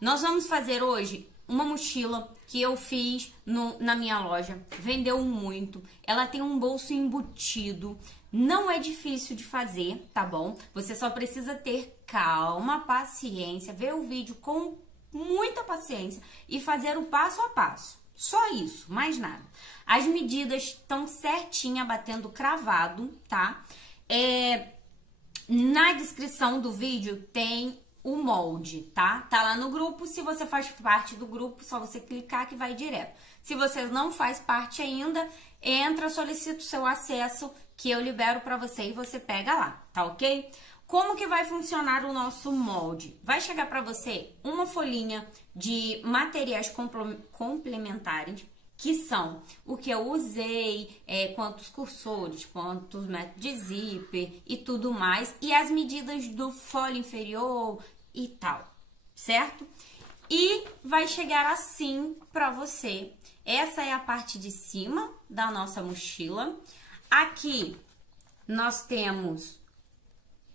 Nós vamos fazer hoje uma mochila que eu fiz na minha loja. Vendeu muito. Ela tem um bolso embutido. Não é difícil de fazer, tá bom? Você só precisa ter calma, paciência, ver o vídeo com muita paciência e fazer o passo a passo. Só isso, mais nada. As medidas estão certinha, batendo cravado, tá? Na descrição do vídeo tem o molde, tá? Tá lá no grupo. Se você faz parte do grupo, só você clicar que vai direto. Se você não faz parte ainda, entra, solicita o seu acesso que eu libero pra você e você pega lá, tá ok? Como que vai funcionar o nosso molde? Vai chegar pra você uma folhinha de materiais complementares, que são o que eu usei, quantos cursores, quantos metros de zíper e tudo mais, e as medidas do folho inferior e tal, certo? E vai chegar assim pra você. Essa é a parte de cima da nossa mochila. Aqui nós temos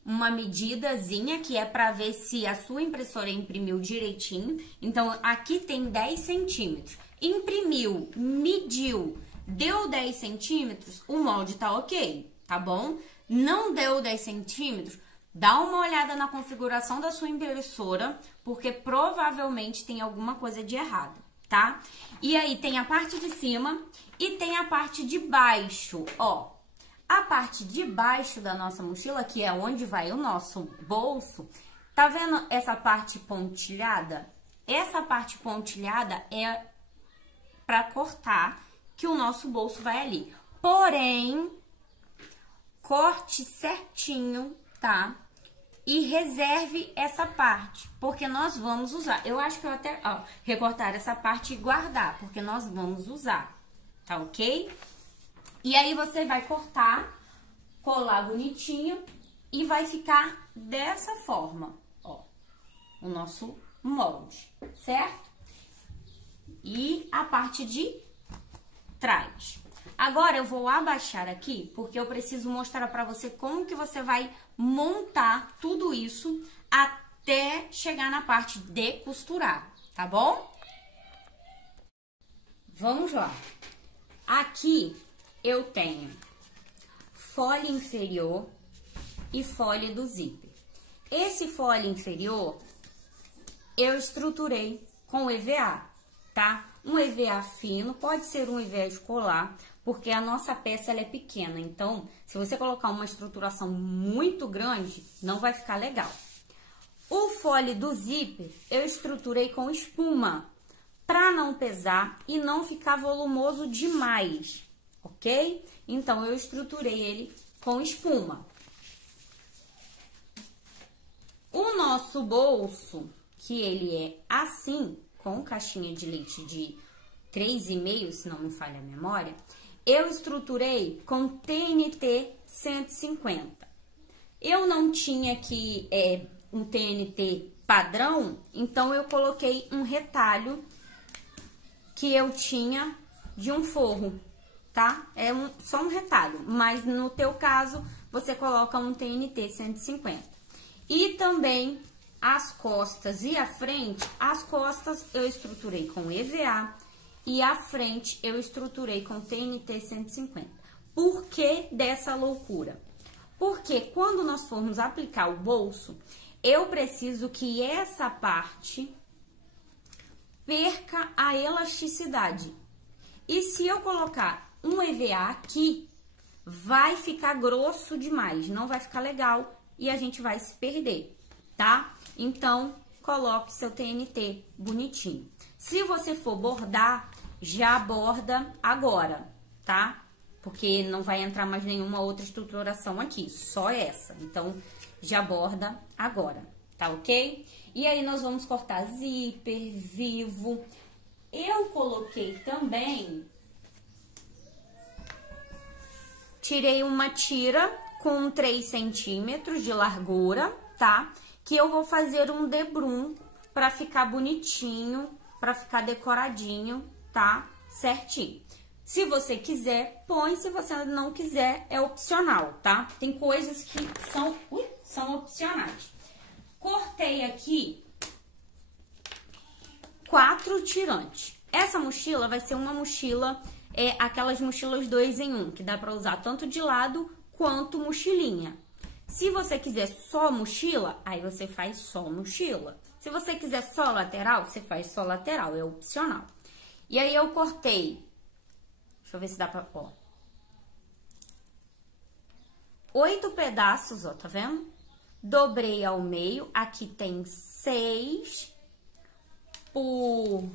uma medidazinha que é para ver se a sua impressora imprimiu direitinho. Então, aqui tem 10 centímetros. Imprimiu, mediu, deu 10 centímetros, o molde tá ok, tá bom? Não deu 10 centímetros, dá uma olhada na configuração da sua impressora, porque provavelmente tem alguma coisa de errado, tá? E aí tem a parte de cima e tem a parte de baixo, ó. A parte de baixo da nossa mochila, que é onde vai o nosso bolso, tá vendo essa parte pontilhada? Essa parte pontilhada é para cortar que o nosso bolso vai ali. Porém, corte certinho, tá? E reserve essa parte, porque nós vamos usar. Eu acho que eu até recortar essa parte e guardar, porque nós vamos usar, tá ok? E aí você vai cortar, colar bonitinho e vai ficar dessa forma, ó, o nosso molde, certo? E a parte de trás. Agora eu vou abaixar aqui, porque eu preciso mostrar pra você como que você vai montar tudo isso até chegar na parte de costurar, tá bom? Vamos lá. Aqui eu tenho folha inferior e folha do zíper. Esse folha inferior eu estruturei com EVA, tá? Um EVA fino, pode ser um EVA escolar, porque a nossa peça ela é pequena. Então, se você colocar uma estruturação muito grande, não vai ficar legal. O folha do zíper eu estruturei com espuma, para não pesar e não ficar volumoso demais, ok? Então, eu estruturei ele com espuma. O nosso bolso, que ele é assim, com caixinha de leite de 3,5, se não me falha a memória, eu estruturei com TNT 150. Eu não tinha aqui um TNT padrão, então eu coloquei um retalho que eu tinha de um forro, tá? Só um retalho, mas no teu caso, você coloca um TNT 150. E também as costas e a frente, as costas eu estruturei com EVA e a frente eu estruturei com TNT 150. Por que dessa loucura? Porque quando nós formos aplicar o bolso, eu preciso que essa parte perca a elasticidade. E se eu colocar um EVA aqui, vai ficar grosso demais, não vai ficar legal e a gente vai se perder, tá? Então, coloque seu TNT bonitinho. Se você for bordar, já borda agora, tá? Porque não vai entrar mais nenhuma outra estruturação aqui, só essa. Então, já borda agora, tá ok? E aí, nós vamos cortar zíper, vivo. Eu coloquei também... Tirei uma tira com 3 centímetros de largura, tá? Que eu vou fazer um debrum pra ficar bonitinho, pra ficar decoradinho, tá? Certinho. Se você quiser, põe. Se você não quiser, é opcional, tá? Tem coisas que são opcionais. Cortei aqui 4 tirantes. Essa mochila vai ser uma mochila, aquelas mochilas 2 em 1, que dá pra usar tanto de lado quanto mochilinha. Se você quiser só mochila, aí você faz só mochila. Se você quiser só lateral, você faz só lateral, é opcional. E aí eu cortei, deixa eu ver se dá pra... Ó, 8 pedaços, ó, tá vendo? Dobrei ao meio, aqui tem 6 por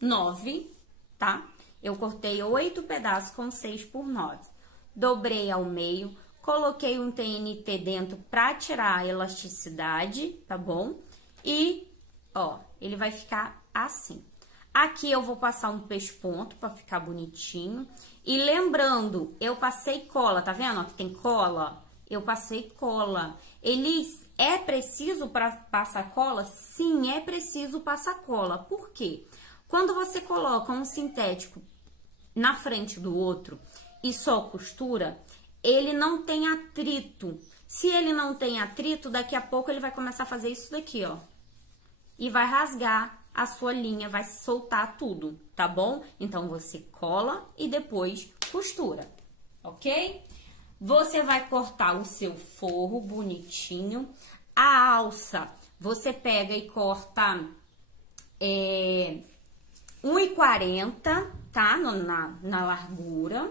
9, tá? Eu cortei 8 pedaços com 6 por 9. Dobrei ao meio, coloquei um TNT dentro pra tirar a elasticidade, tá bom? E, ó, ele vai ficar assim. Aqui eu vou passar um pesponto pra ficar bonitinho. E lembrando, eu passei cola, tá vendo? Aqui tem cola. Eu passei cola. É preciso para passar cola? Sim, é preciso passar cola. Por quê? Quando você coloca um sintético na frente do outro e só costura, ele não tem atrito. Se ele não tem atrito, daqui a pouco ele vai começar a fazer isso daqui, ó. E vai rasgar a sua linha, vai soltar tudo, tá bom? Então, você cola e depois costura, ok? Você vai cortar o seu forro bonitinho. A alça, você pega e corta 1,40, tá? Na largura.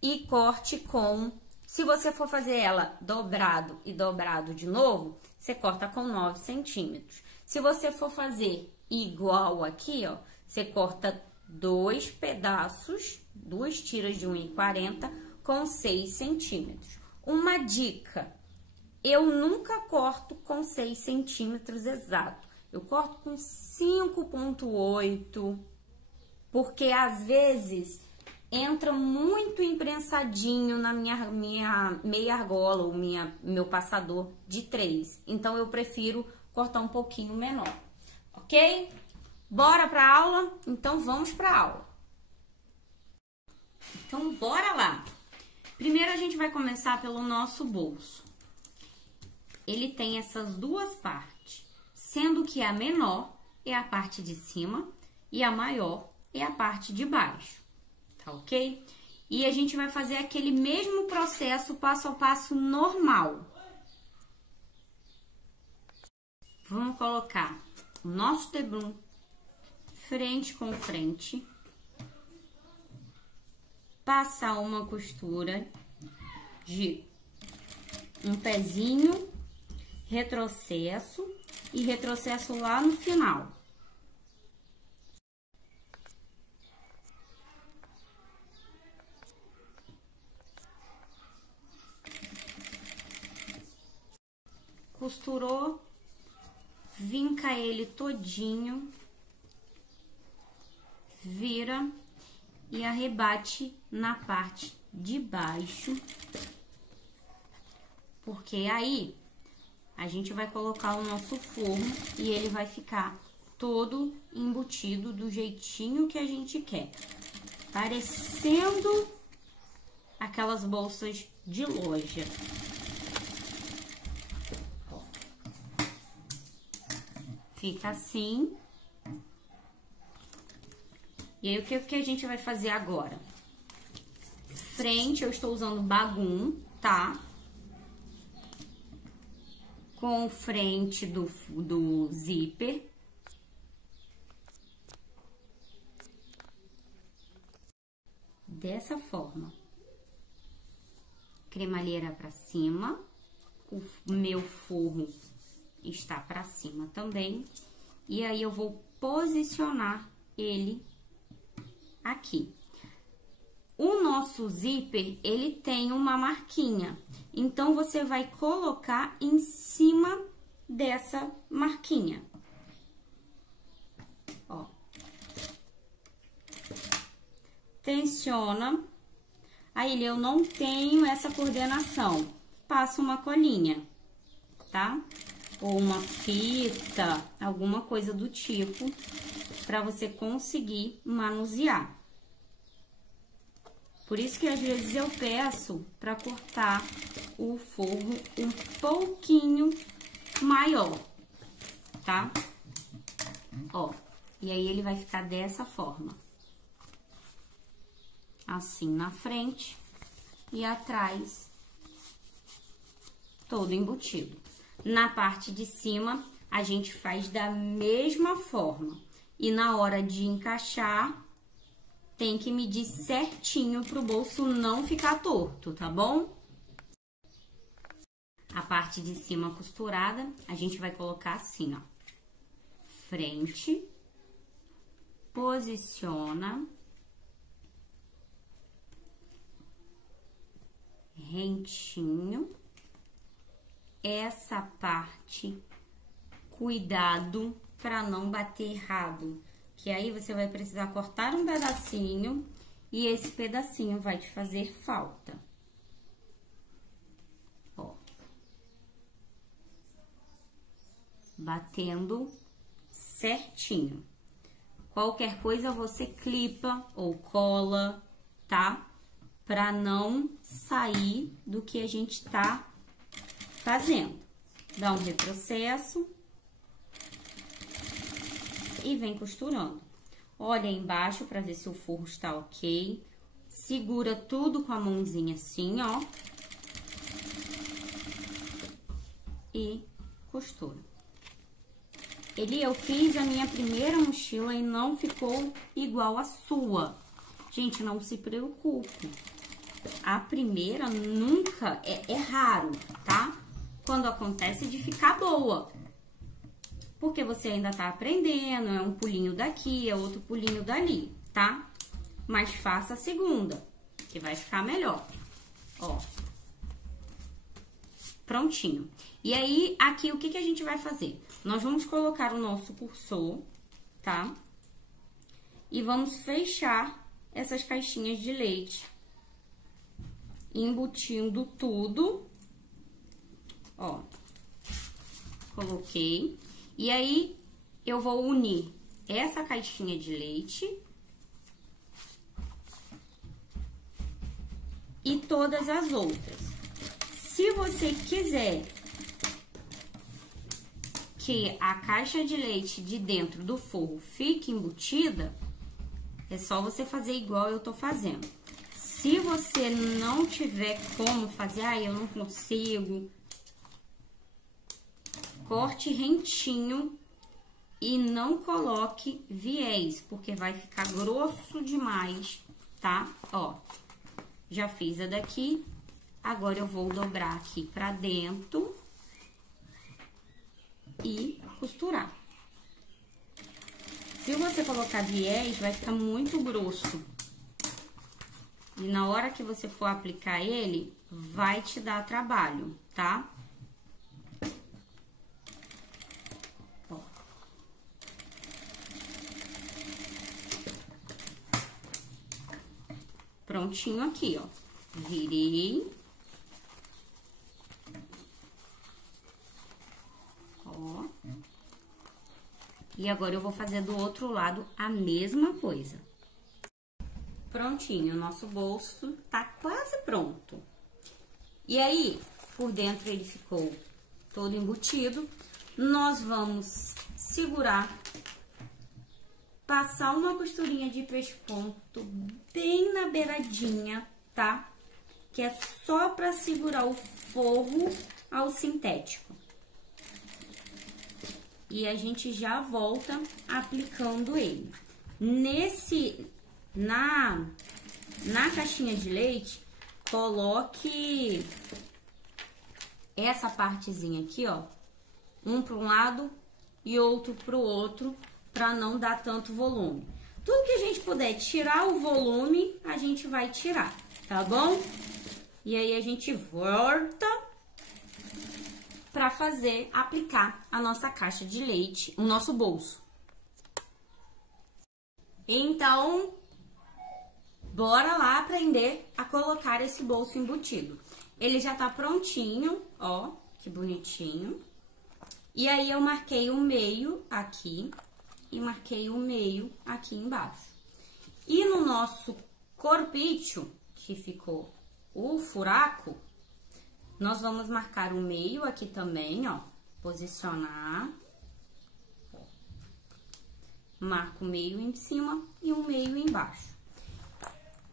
E corte com... Se você for fazer ela dobrado e dobrado de novo, você corta com 9 centímetros. Se você for fazer igual aqui, ó, você corta 2 pedaços, 2 tiras de 1,40 com 6 centímetros. Uma dica, eu nunca corto com 6 centímetros exato. Eu corto com 5,8, porque às vezes entra muito imprensadinho na minha meia argola ou meu passador de 3. Então, eu prefiro cortar um pouquinho menor, ok? Bora pra aula? Então, vamos pra aula. Então, bora lá. Primeiro, a gente vai começar pelo nosso bolso. Ele tem essas duas partes, sendo que a menor é a parte de cima e a maior é a parte de baixo, tá ok? E a gente vai fazer aquele mesmo processo passo a passo normal. Vamos colocar o nosso teblum frente com frente, passar uma costura de um pezinho, retrocesso e retrocesso lá no final. Costurou, vinca ele todinho, vira e arrebate na parte de baixo, porque aí a gente vai colocar o nosso forro e ele vai ficar todo embutido do jeitinho que a gente quer, parecendo aquelas bolsas de loja. Fica assim. E aí, o que a gente vai fazer agora? Frente, eu estou usando bagum, tá? Com frente do zíper. Dessa forma. Cremalheira pra cima. O meu forro está pra cima também. E aí, eu vou posicionar ele aqui. O nosso zíper, ele tem uma marquinha. Então, você vai colocar em cima dessa marquinha. Ó. Tensiona. Aí, eu não tenho essa coordenação. Passa uma colinha, tá? Ou uma fita, alguma coisa do tipo, para você conseguir manusear. Por isso que às vezes eu peço para cortar o forro um pouquinho maior, tá? Ó, E aí, ele vai ficar dessa forma. Assim na frente e atrás, todo embutido. Na parte de cima, a gente faz da mesma forma. E na hora de encaixar, tem que medir certinho pro bolso não ficar torto, tá bom? A parte de cima costurada, a gente vai colocar assim, ó. Frente, posiciona, rentinho. Essa parte, cuidado para não bater errado, que aí você vai precisar cortar um pedacinho e esse pedacinho vai te fazer falta. Ó. Batendo certinho. Qualquer coisa você clipa ou cola, tá? Para não sair do que a gente tá fazendo. Dá um retrocesso e vem costurando. Olha embaixo para ver se o forro está ok. Segura tudo com a mãozinha assim, ó. E costura. Eu fiz a minha primeira mochila e não ficou igual a sua. Gente, não se preocupe. A primeira nunca, é raro, tá? Quando acontece de ficar boa. Porque você ainda tá aprendendo, é um pulinho daqui, é outro pulinho dali, tá? Mas faça a segunda, que vai ficar melhor. Ó. Prontinho. E aí, aqui, o que a gente vai fazer? Nós vamos colocar o nosso cursor, tá? E vamos fechar essas caixinhas de leite. Embutindo tudo. Ó. Coloquei. E aí, eu vou unir essa caixinha de leite e todas as outras. Se você quiser que a caixa de leite de dentro do forro fique embutida, é só você fazer igual eu tô fazendo. Se você não tiver como fazer, eu não consigo, corte rentinho e não coloque viés, porque vai ficar grosso demais, tá? Ó, já fiz a daqui, agora eu vou dobrar aqui pra dentro e costurar. Se você colocar viés, vai ficar muito grosso. E na hora que você for aplicar ele, vai te dar trabalho, tá? Ó. Prontinho aqui, ó. Virei. Ó. E agora eu vou fazer do outro lado a mesma coisa. Prontinho, o nosso bolso tá quase pronto. E aí, por dentro ele ficou todo embutido. Nós vamos segurar, passar uma costurinha de pesponto bem na beiradinha, tá? Que é só pra segurar o forro ao sintético. E a gente já volta aplicando ele. Na caixinha de leite, coloque essa partezinha aqui, ó, um para um lado e outro para o outro, para não dar tanto volume. Tudo que a gente puder tirar o volume, a gente vai tirar, tá bom? E aí a gente volta para aplicar a nossa caixa de leite, o nosso bolso. Então, bora lá aprender a colocar esse bolso embutido. Ele já tá prontinho, ó, que bonitinho. E aí, eu marquei o meio aqui e marquei o meio aqui embaixo. E no nosso corpício, que ficou o furaco, nós vamos marcar o meio aqui também, ó, posicionar. marco meio em cima e um meio embaixo.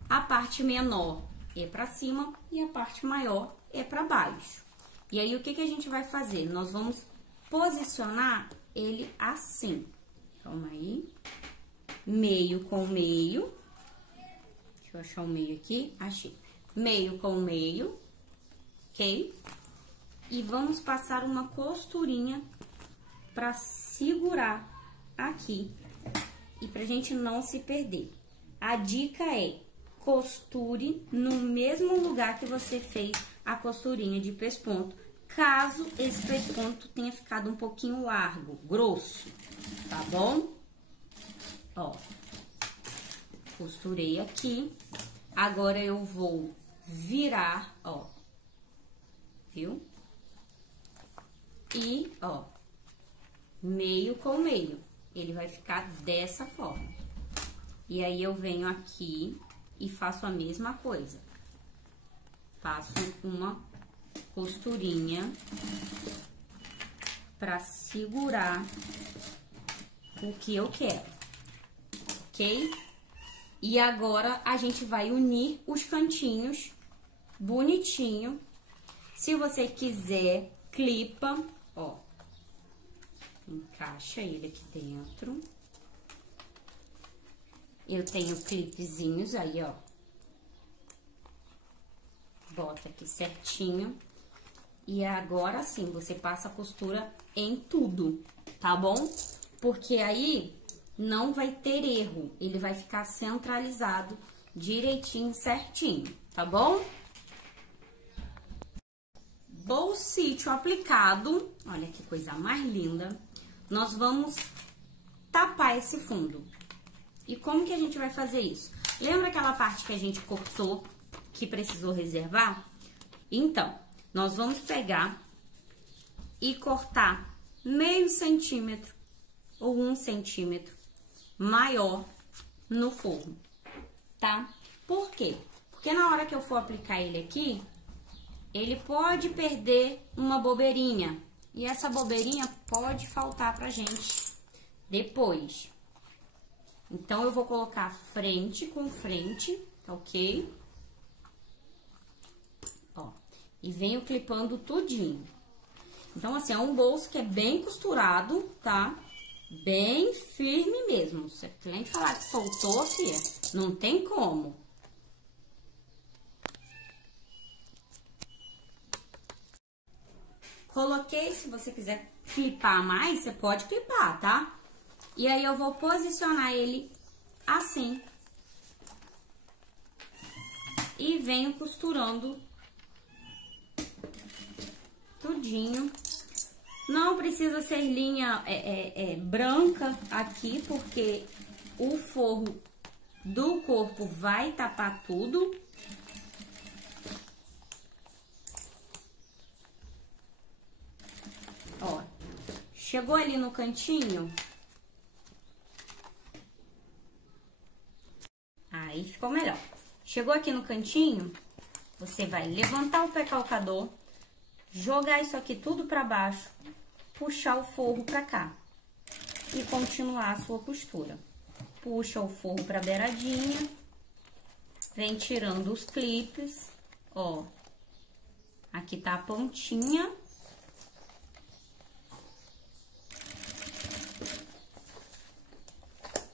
A parte menor é pra cima e a parte maior é pra baixo. E aí, o que que a gente vai fazer? Nós vamos posicionar ele assim. Calma aí. Meio com meio. Deixa eu achar o meio aqui. Achei. Meio com meio. Ok? E vamos passar uma costurinha pra segurar aqui. E pra gente não se perder. A dica é: costure no mesmo lugar que você fez a costurinha de pesponto, caso esse pesponto tenha ficado um pouquinho largo, grosso, tá bom? Ó, costurei aqui. Agora eu vou virar, ó, viu? E, ó, meio com meio, ele vai ficar dessa forma. E aí, eu venho aqui e faço a mesma coisa. Faço uma costurinha pra segurar o que eu quero, ok? E agora, a gente vai unir os cantinhos bonitinho. Se você quiser, clipa, ó. Encaixa ele aqui dentro. Eu tenho clipezinhos aí, ó. Bota aqui certinho. E agora sim, você passa a costura em tudo, tá bom? Porque aí não vai ter erro. Ele vai ficar centralizado direitinho, certinho, tá bom? Bolsito aplicado. Olha que coisa mais linda. Nós vamos tapar esse fundo. E como que a gente vai fazer isso? Lembra aquela parte que a gente cortou, que precisou reservar? Então, nós vamos pegar e cortar meio centímetro ou 1 centímetro maior no forro, tá? Por quê? Porque na hora que eu for aplicar ele aqui, ele pode perder uma bobeirinha. E essa bobeirinha pode faltar pra gente depois. Então, eu vou colocar frente com frente, tá ok? Ó, e venho clipando tudinho. Então, assim, é um bolso que é bem costurado, tá? Bem firme mesmo. Se a cliente falar que soltou, filha, não tem como. Coloquei, se você quiser clipar mais, você pode clipar, tá? E aí, eu vou posicionar ele assim. E venho costurando tudinho. Não precisa ser linha branca aqui, porque o forro do corpo vai tapar tudo. Ó, chegou ali no cantinho. Aí ficou melhor. Chegou aqui no cantinho, você vai levantar o pé calcador, jogar isso aqui tudo pra baixo, puxar o forro pra cá e continuar a sua costura. Puxa o forro pra beiradinha, vem tirando os clipes, ó. Aqui tá a pontinha.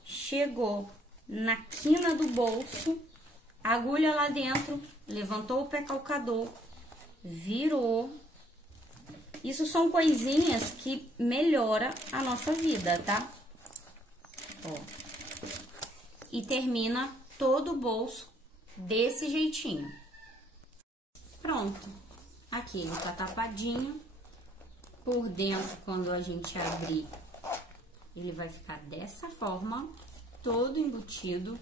Chegou na quina do bolso, agulha lá dentro, levantou o pé calcador, virou. Isso são coisinhas que melhoram a nossa vida, tá? Ó. E termina todo o bolso desse jeitinho. Pronto. Aqui ele tá tapadinho. Por dentro, quando a gente abrir, ele vai ficar dessa forma, todo embutido.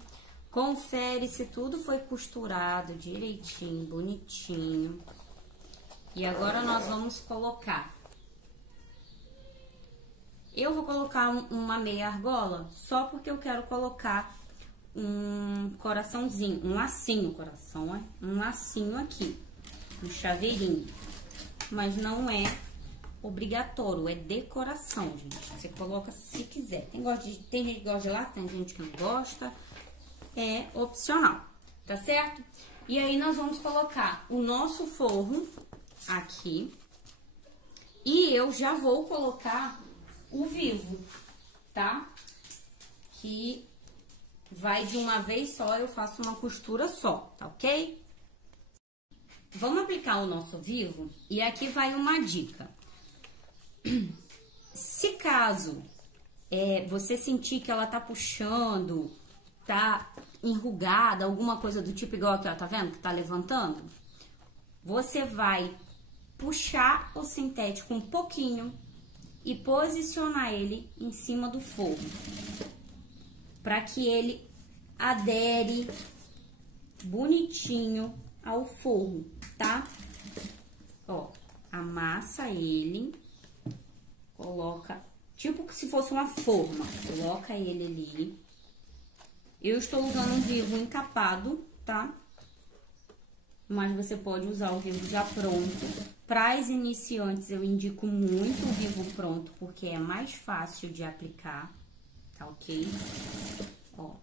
Confere se tudo foi costurado direitinho, bonitinho. E agora nós vamos colocar. Eu vou colocar uma meia argola só porque eu quero colocar um coraçãozinho, um lacinho, coração, é? Um lacinho aqui, um chaveirinho. Mas não é obrigatório, é decoração, gente. Você coloca se quiser. Tem gente que gosta de lá, tem gente que não gosta. É opcional, tá certo? E aí, nós vamos colocar o nosso forro aqui. E eu já vou colocar o vivo, tá? Que vai de uma vez só, eu faço uma costura só, tá ok? Vamos aplicar o nosso vivo e aqui vai uma dica. Se caso você sentir que ela tá puxando, tá enrugada, alguma coisa do tipo igual aqui, ó, tá vendo? Que tá levantando. Você vai puxar o sintético um pouquinho e posicionar ele em cima do forro. Para que ele adere bonitinho ao forro, tá? Ó, amassa ele, coloca, tipo que se fosse uma forma, coloca ele ali. Eu estou usando um vivo encapado, tá? Mas você pode usar o vivo já pronto. Para as iniciantes, eu indico muito o vivo pronto, porque é mais fácil de aplicar, tá ok? Ó.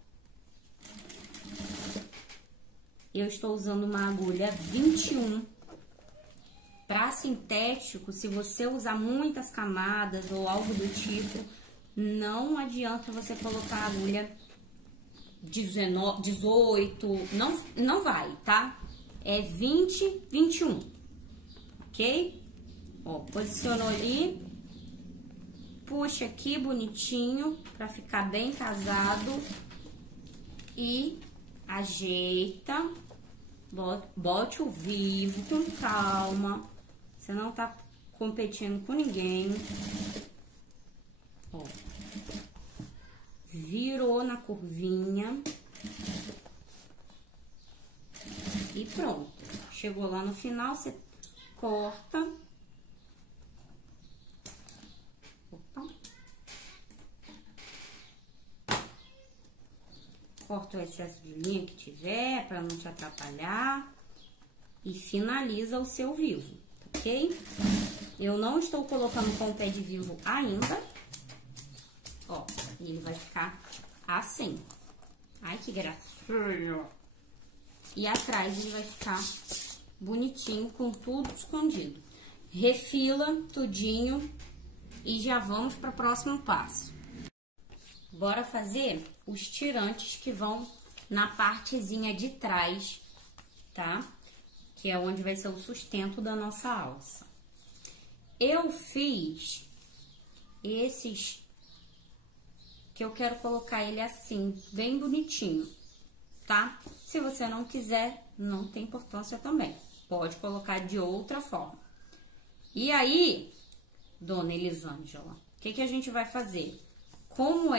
Eu estou usando uma agulha 21. Para sintético, se você usar muitas camadas ou algo do tipo, não adianta você colocar a agulha 19, 18, não vai, tá? É 20, 21, ok? Ó, posicionou ali, puxa aqui bonitinho, pra ficar bem casado e ajeita, bote o vivo com calma, você não tá competindo com ninguém, ó. Virou na curvinha. E pronto. Chegou lá no final, você corta. Opa. Corta o excesso de linha que tiver, para não te atrapalhar. E finaliza o seu vivo, ok? Eu não estou colocando com o pé de vivo ainda. Ó, ele vai ficar assim. Ai, que gracinha. E atrás ele vai ficar bonitinho, com tudo escondido. Refila tudinho e já vamos para o próximo passo. Bora fazer os tirantes que vão na partezinha de trás, tá? Que é onde vai ser o sustento da nossa alça. Eu fiz esses que eu quero colocar ele assim, bem bonitinho, tá? Se você não quiser, não tem importância também. Pode colocar de outra forma. E aí, dona Elisângela, o que a gente vai fazer? Como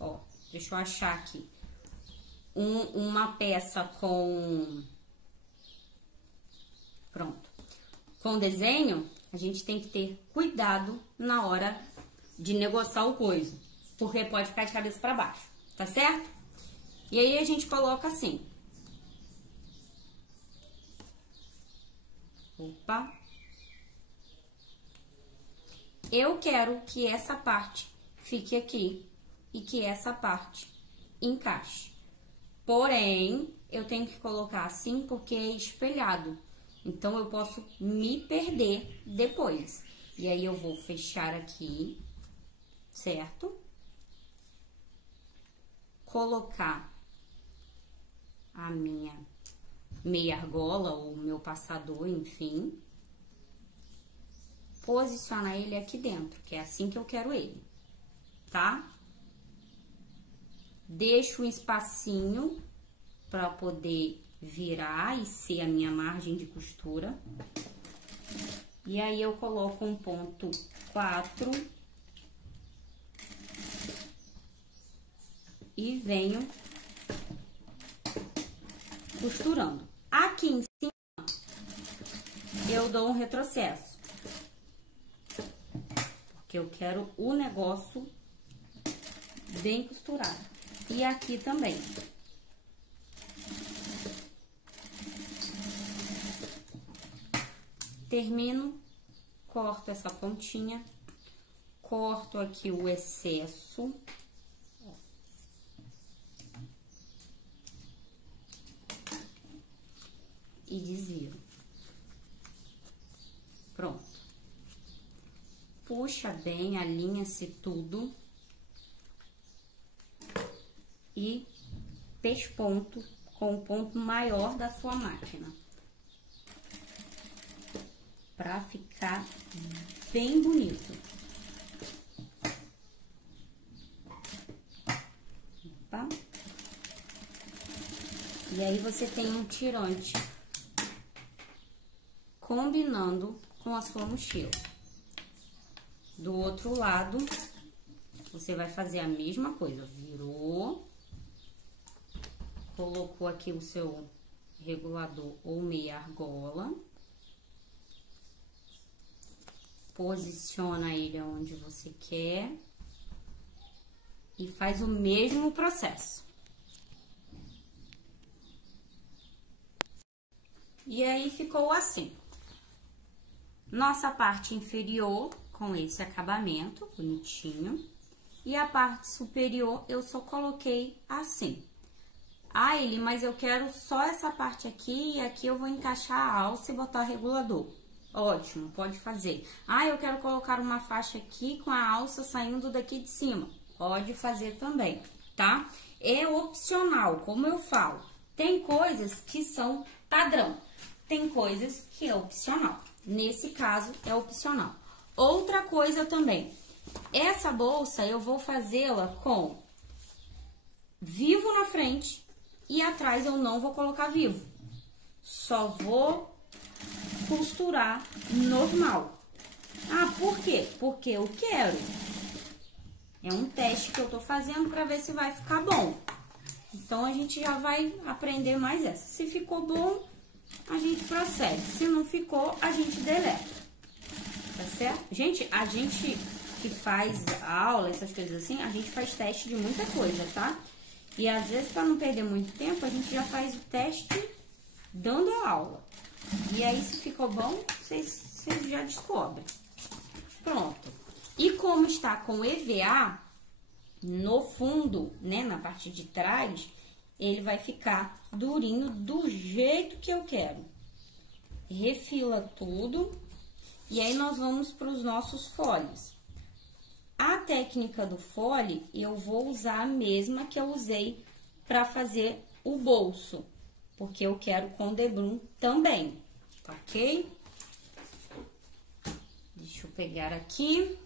ó, deixa eu achar aqui, uma peça com, pronto, com desenho, a gente tem que ter cuidado na hora de negociar o coisa, porque pode ficar de cabeça para baixo, tá certo? E aí a gente coloca assim. Opa. Eu quero que essa parte fique aqui e que essa parte encaixe. Porém, eu tenho que colocar assim porque é espelhado. Então, eu posso me perder depois. E aí, eu vou fechar aqui, certo? Colocar a minha meia argola ou meu passador, enfim. Posicionar ele aqui dentro, que é assim que eu quero ele, tá? Deixo um espacinho para poder virar e ser a minha margem de costura. E aí, eu coloco um ponto 4 e venho costurando. Aqui em cima, eu dou um retrocesso, porque eu quero o negócio bem costurado. E aqui também. Termino corto essa pontinha, corto aqui o excesso. E desviro. Pronto. Puxa bem, alinha-se tudo. E pesponto com o ponto maior da sua máquina. Pra ficar bem bonito. Opa. E aí você tem um tirante combinando com a sua mochila. Do outro lado, você vai fazer a mesma coisa. Virou, colocou aqui o seu regulador ou meia argola, posiciona ele onde você quer e faz o mesmo processo. E aí ficou assim. Nossa parte inferior com esse acabamento bonitinho e a parte superior eu só coloquei assim. Ah, Eli, mas eu quero só essa parte aqui e aqui eu vou encaixar a alça e botar regulador. Ótimo, pode fazer. Ah, eu quero colocar uma faixa aqui com a alça saindo daqui de cima. Pode fazer também, tá? É opcional, como eu falo. Tem coisas que são padrão, tem coisas que é opcional. Nesse caso, é opcional. Outra coisa também, essa bolsa eu vou fazê-la com vivo na frente e atrás eu não vou colocar vivo. Só vou costurar normal. Ah, por quê? Porque eu quero. É um teste que eu tô fazendo para ver se vai ficar bom. Então, a gente já vai aprender mais essa. Se ficou bom, a gente procede. Se não ficou, a gente deleta. Tá certo? Gente, a gente que faz aula, essas coisas assim, a gente faz teste de muita coisa, tá? E às vezes, para não perder muito tempo, a gente já faz o teste dando a aula. E aí, se ficou bom, vocês já descobrem. Pronto. E como está com EVA no fundo, né, na parte de trás, ele vai ficar durinho do jeito que eu quero. Refila tudo. E aí, nós vamos para os nossos foles. A técnica do fole, eu vou usar a mesma que eu usei para fazer o bolso. Porque eu quero com debrum também, tá ok? Deixa eu pegar aqui.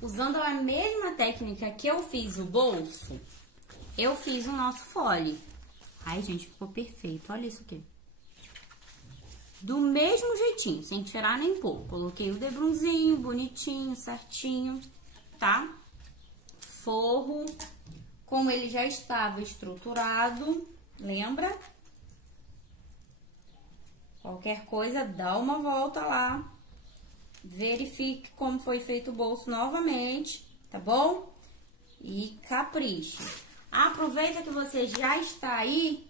Usando a mesma técnica que eu fiz o bolso, eu fiz o nosso fole. Ai, gente, ficou perfeito. Olha isso aqui. Do mesmo jeitinho, sem tirar nem pôr. Coloquei o debrunzinho, bonitinho, certinho, tá? Forro, como ele já estava estruturado, lembra? Qualquer coisa, dá uma volta lá. Verifique como foi feito o bolso novamente, tá bom? E capriche. Aproveita que você já está aí,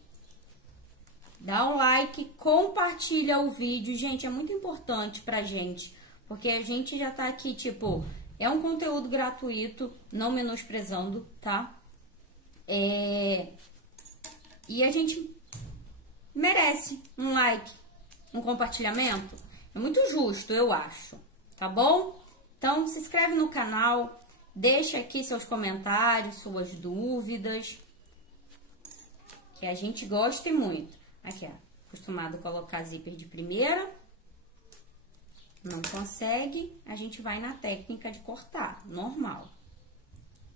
dá um like, compartilha o vídeo. Gente, é muito importante pra gente, porque a gente já tá aqui, tipo, é um conteúdo gratuito, não menosprezando, tá? E a gente merece um like, um compartilhamento. É muito justo, eu acho, tá bom? Então, se inscreve no canal, deixa aqui seus comentários, suas dúvidas, que a gente gosta muito. Aqui, ó, acostumado a colocar zíper de primeira, não consegue, a gente vai na técnica de cortar, normal.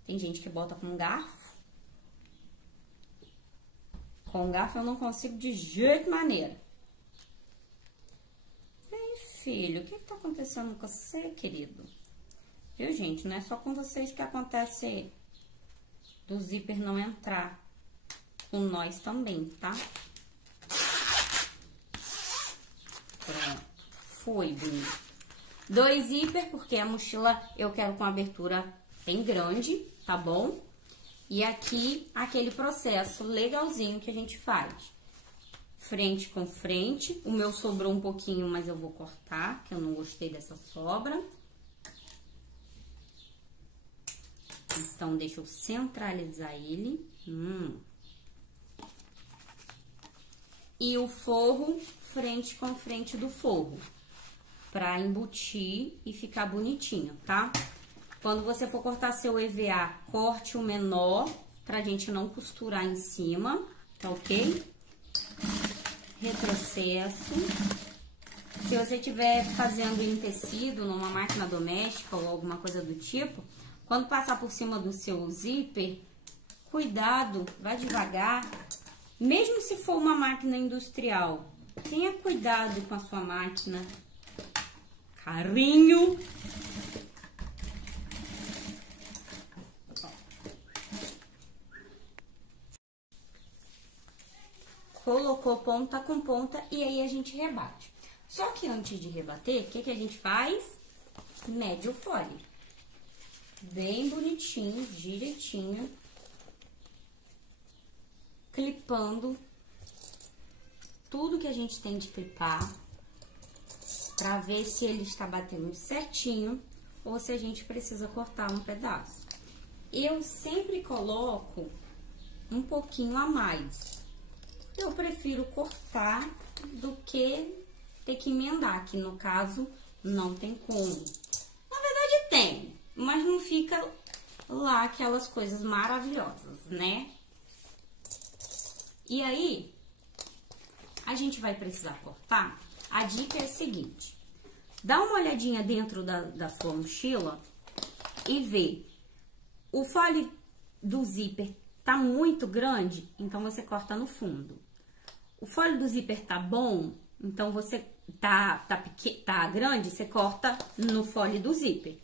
Tem gente que bota com garfo. Com garfo eu não consigo de jeito maneira. Filho, o que tá acontecendo com você, querido? Viu, gente? Não é só com vocês que acontece do zíper não entrar. Com nós também, tá? Pronto. Foi, bonito. 2 zíper, porque a mochila eu quero com abertura bem grande, tá bom? E aqui, aquele processo legalzinho que a gente faz. Frente com frente. O meu sobrou um pouquinho, mas eu vou cortar, que eu não gostei dessa sobra. Então, deixa eu centralizar ele. E o forro, frente com frente do forro. Pra embutir e ficar bonitinho, tá? Quando você for cortar seu EVA, corte o menor, pra gente não costurar em cima, tá ok? Retrocesso. Se você estiver fazendo em tecido, numa máquina doméstica ou alguma coisa do tipo, quando passar por cima do seu zíper, cuidado, vai devagar. Mesmo se for uma máquina industrial, tenha cuidado com a sua máquina. Carinho. Colocou ponta com ponta e aí a gente rebate. Só que antes de rebater, o que a gente faz? Mede o fole. Bem bonitinho, direitinho. Clipando tudo que a gente tem de clipar. Pra ver se ele está batendo certinho ou se a gente precisa cortar um pedaço. Eu sempre coloco um pouquinho a mais. Eu prefiro cortar do que ter que emendar, que no caso não tem como. Na verdade tem, mas não fica lá aquelas coisas maravilhosas, né? E aí, a gente vai precisar cortar. A dica é a seguinte: dá uma olhadinha dentro da sua mochila e vê. O fole do zíper tá muito grande, então você corta no fundo. O fole do zíper tá bom, então você tá grande, você corta no fole do zíper.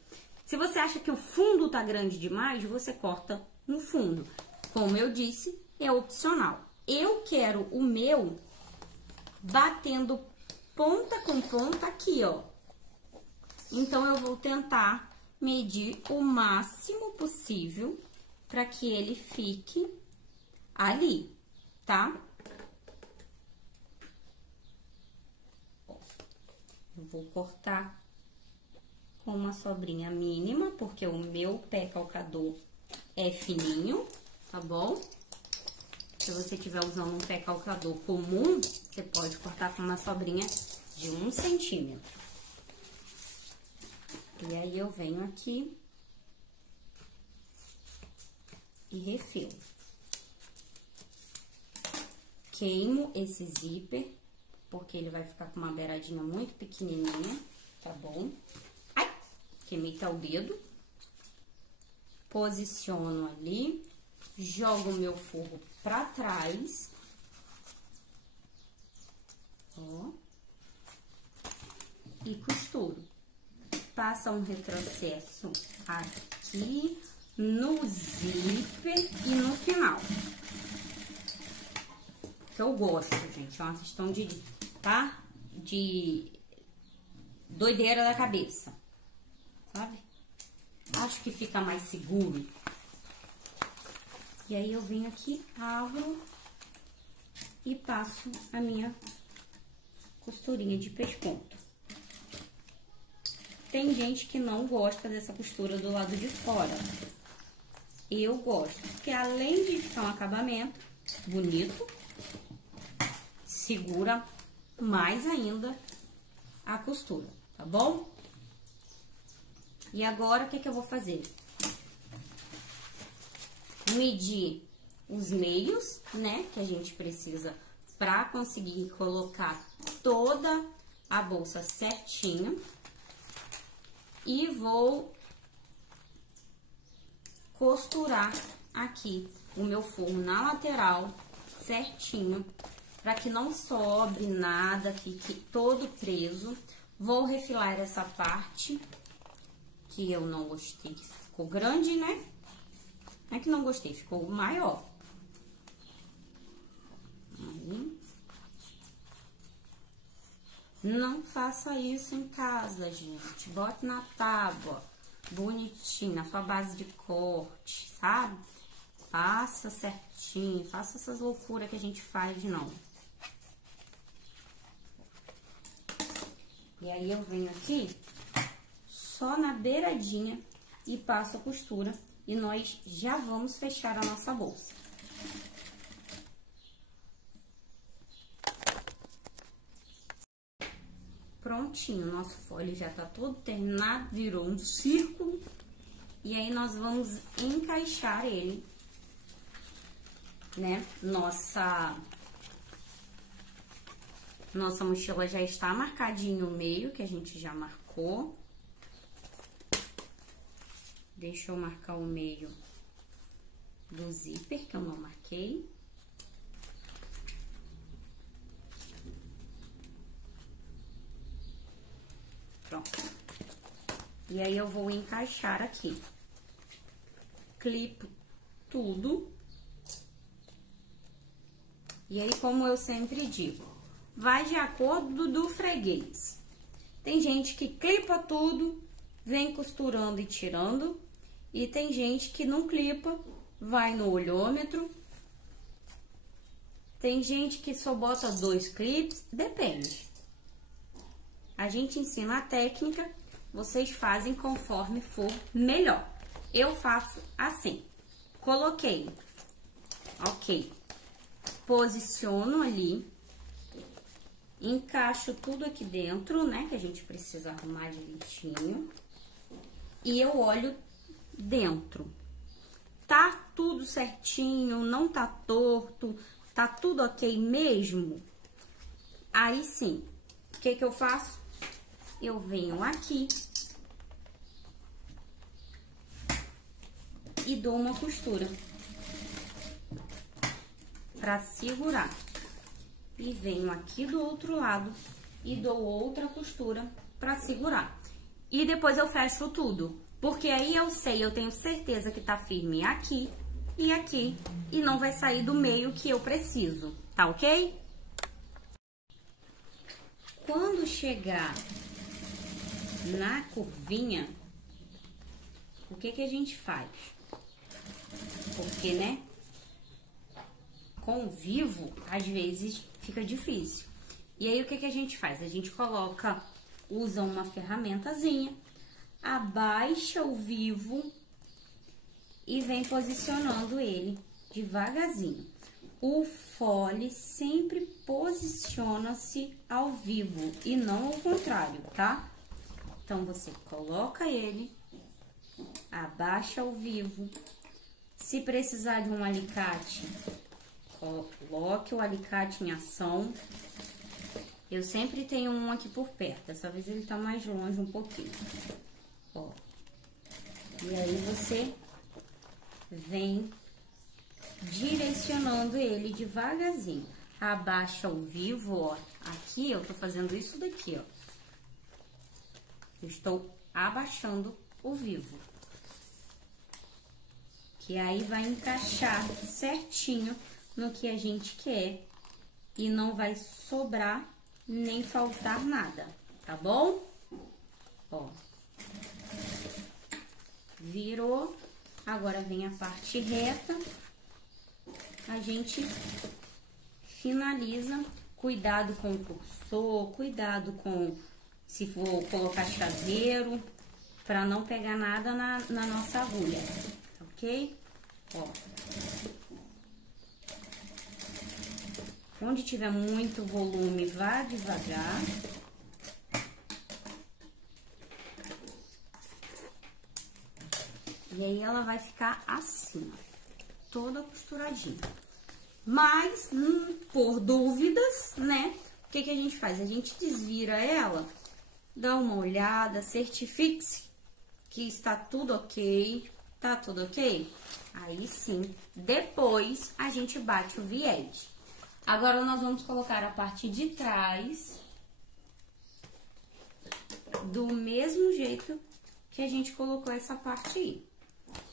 Se você acha que o fundo tá grande demais, você corta no fundo. Como eu disse, é opcional. Eu quero o meu batendo ponta com ponta aqui, ó. Então, eu vou tentar medir o máximo possível para que ele fique ali, tá? Eu vou cortar com uma sobrinha mínima, porque o meu pé calcador é fininho, tá bom? Se você estiver usando um pé calcador comum, você pode cortar com uma sobrinha de 1 centímetro. E aí, eu venho aqui e refilo. Queimo esse zíper, porque ele vai ficar com uma beiradinha muito pequenininha, tá bom? Ai, queimei até o dedo. Posiciono ali, jogo o meu forro pra trás. Ó. E costuro. Passa um retrocesso aqui no zíper e no final. Que eu gosto, gente. É uma questão de doideira da cabeça, sabe? Acho que fica mais seguro. E aí, eu venho aqui, abro e passo a minha costurinha de pesponto. Tem gente que não gosta dessa costura do lado de fora. Eu gosto, porque além de ficar um acabamento bonito, segura mais ainda a costura, tá bom? E agora, o que eu vou fazer? Medir os meios, né, que a gente precisa pra conseguir colocar toda a bolsa certinho. E vou costurar aqui o meu forro na lateral certinho, para que não sobre nada, fique todo preso. Vou refilar essa parte, que eu não gostei, que ficou grande, né? Não é que não gostei, ficou maior. Aí. Não faça isso em casa, gente. Bote na tábua. bonitinho, na sua base de corte, sabe? Faça certinho, faça essas loucuras que a gente faz não. E aí, eu venho aqui só na beiradinha e passo a costura e nós já vamos fechar a nossa bolsa. Prontinho, nosso folho já tá todo terminado, virou um círculo. E aí, nós vamos encaixar ele, né? Nossa mochila já está marcadinho no meio, que a gente já marcou. Deixa eu marcar o meio do zíper, que eu não marquei. Pronto. E aí, eu vou encaixar aqui. Clipo tudo. E aí, como eu sempre digo, vai de acordo do freguês. Tem gente que clipa tudo, vem costurando e tirando. E tem gente que não clipa, vai no olhômetro. Tem gente que só bota 2 clips, depende. A gente ensina a técnica, vocês fazem conforme for melhor. Eu faço assim. Coloquei, ok. Posiciono ali. Encaixo tudo aqui dentro, né? Que a gente precisa arrumar direitinho. E eu olho dentro. Tá tudo certinho, não tá torto, tá tudo ok mesmo? Aí sim, o que que eu faço? Eu venho aqui e dou uma costura pra segurar. E venho aqui do outro lado e dou outra costura pra segurar. E depois eu fecho tudo, porque aí eu sei, eu tenho certeza que tá firme aqui e aqui, e não vai sair do meio que eu preciso, tá ok? Quando chegar na curvinha, o que que a gente faz? Porque, né, com o vivo, às vezes fica difícil. E aí, o que que a gente faz? A gente coloca, usa uma ferramentazinha, abaixa o vivo e vem posicionando ele devagarzinho. O fole sempre posiciona-se ao vivo e não ao contrário, tá? Então, você coloca ele, abaixa o vivo. Se precisar de um alicate, coloque o alicate em ação. Eu sempre tenho um aqui por perto, dessa vez ele tá mais longe um pouquinho. Ó. E aí, você vem direcionando ele devagarzinho. Abaixa o vivo, ó. Aqui eu tô fazendo isso daqui, ó. Eu estou abaixando o vivo. Que aí vai encaixar certinho no que a gente quer. E não vai sobrar nem faltar nada, tá bom? Ó. Virou. Agora vem a parte reta. A gente finaliza. Cuidado com o cursor, cuidado com... se for colocar chaveiro, para não pegar nada na nossa agulha, ok? Ó. Onde tiver muito volume, vá devagar. E aí, ela vai ficar assim, ó, toda costuradinha. Mas, por dúvidas, né? O que que a gente faz? A gente desvira ela, dá uma olhada, certifique-se que está tudo ok. Tá tudo ok? Aí sim, depois a gente bate o viés. Agora, nós vamos colocar a parte de trás do mesmo jeito que a gente colocou essa parte aí.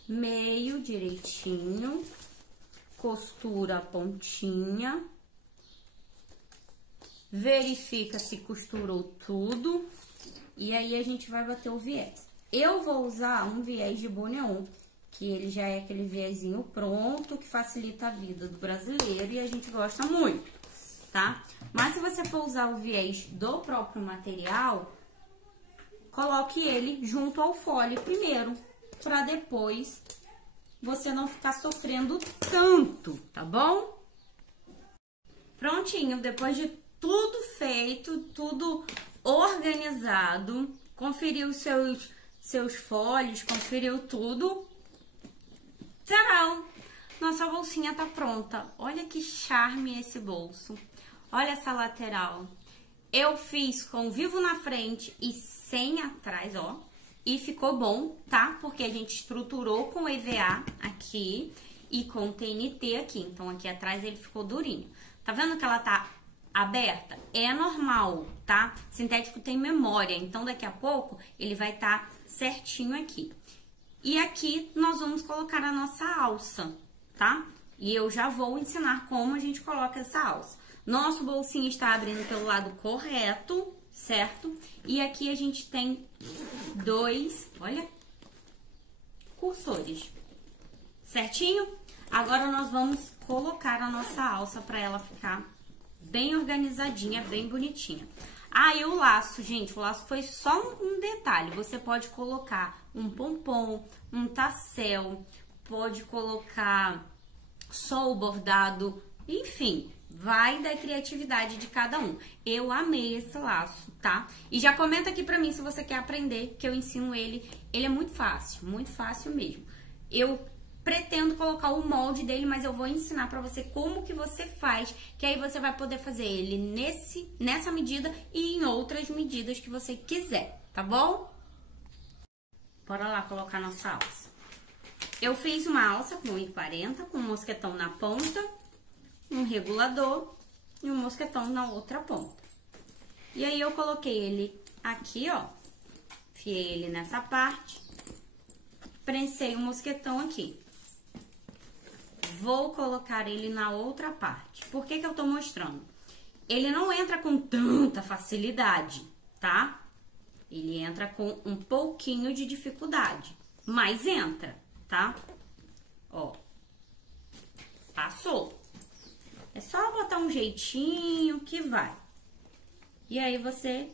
Meio direitinho, costura a pontinha, verifica se costurou tudo e aí a gente vai bater o viés. Eu vou usar um viés de Boneon, que ele já é aquele viezinho pronto, que facilita a vida do brasileiro e a gente gosta muito, tá? Mas se você for usar o viés do próprio material, coloque ele junto ao fole primeiro, para depois você não ficar sofrendo tanto, tá bom? Prontinho, depois de tudo feito, tudo organizado, conferiu os seus folhos, conferiu tudo. Tcharam! Nossa bolsinha tá pronta. Olha que charme esse bolso. Olha essa lateral. Eu fiz com vivo na frente e sem atrás, ó. E ficou bom, tá? Porque a gente estruturou com EVA aqui e com TNT aqui. Então, aqui atrás ele ficou durinho. Tá vendo que ela tá aberta? É normal, tá? Sintético tem memória, então daqui a pouco ele vai estar certinho aqui. E aqui nós vamos colocar a nossa alça, tá? E eu já vou ensinar como a gente coloca essa alça. Nosso bolsinho está abrindo pelo lado correto, certo? E aqui a gente tem dois, olha, cursores, certinho? Agora nós vamos colocar a nossa alça para ela ficar bem organizadinha, bem bonitinha. Ah, e o laço, gente, o laço foi só um detalhe. Você pode colocar um pompom, um tassel, pode colocar só o bordado, enfim, vai da criatividade de cada um. Eu amei esse laço, tá? E já comenta aqui pra mim se você quer aprender, que eu ensino ele. Ele é muito fácil mesmo. Eu pretendo colocar o molde dele, mas eu vou ensinar pra você como que você faz, que aí você vai poder fazer ele nessa medida e em outras medidas que você quiser, tá bom? Bora lá colocar nossa alça. Eu fiz uma alça com 1,40, com um mosquetão na ponta, um regulador e um mosquetão na outra ponta. E aí eu coloquei ele aqui, ó, enfiei ele nessa parte, prensei o mosquetão aqui. Vou colocar ele na outra parte. Por que que eu tô mostrando? Ele não entra com tanta facilidade, tá? Ele entra com um pouquinho de dificuldade, mas entra, tá? Ó, passou. É só botar um jeitinho que vai. E aí você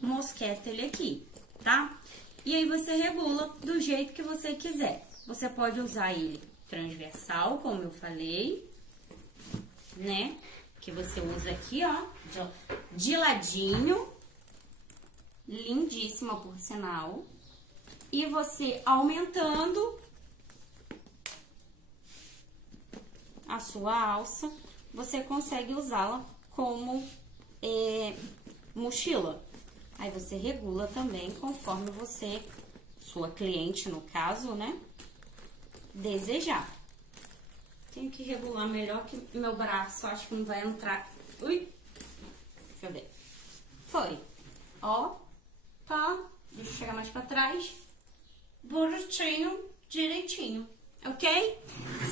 mosqueta ele aqui, tá? E aí você regula do jeito que você quiser. Você pode usar ele transversal, como eu falei, né? Que você usa aqui, ó, de ladinho. Lindíssima, por sinal. E você aumentando a sua alça, você consegue usá-la como mochila. Aí você regula também conforme você, sua cliente no caso, né, desejar. Tenho que regular melhor que meu braço, acho que não vai entrar. Ui! Deixa eu ver. Foi. Ó, tá? Deixa eu chegar mais pra trás. Bonitinho, direitinho. Ok?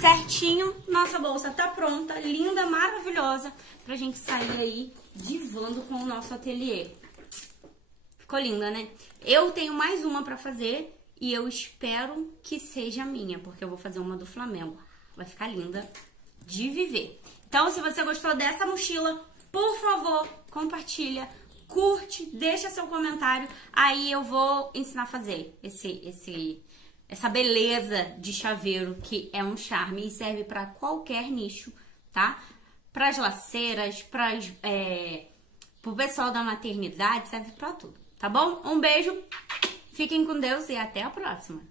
Certinho, nossa bolsa tá pronta, linda, maravilhosa, pra gente sair aí divando com o nosso ateliê. Ficou linda, né? Eu tenho mais uma pra fazer e eu espero que seja minha, porque eu vou fazer uma do Flamengo. Vai ficar linda de viver. Então, se você gostou dessa mochila, por favor, compartilha, curte, deixa seu comentário, aí eu vou ensinar a fazer essa beleza de chaveiro, que é um charme e serve para qualquer nicho, tá? Para as laceiras, pro pessoal da maternidade, serve para tudo, tá bom? Um beijo, fiquem com Deus e até a próxima!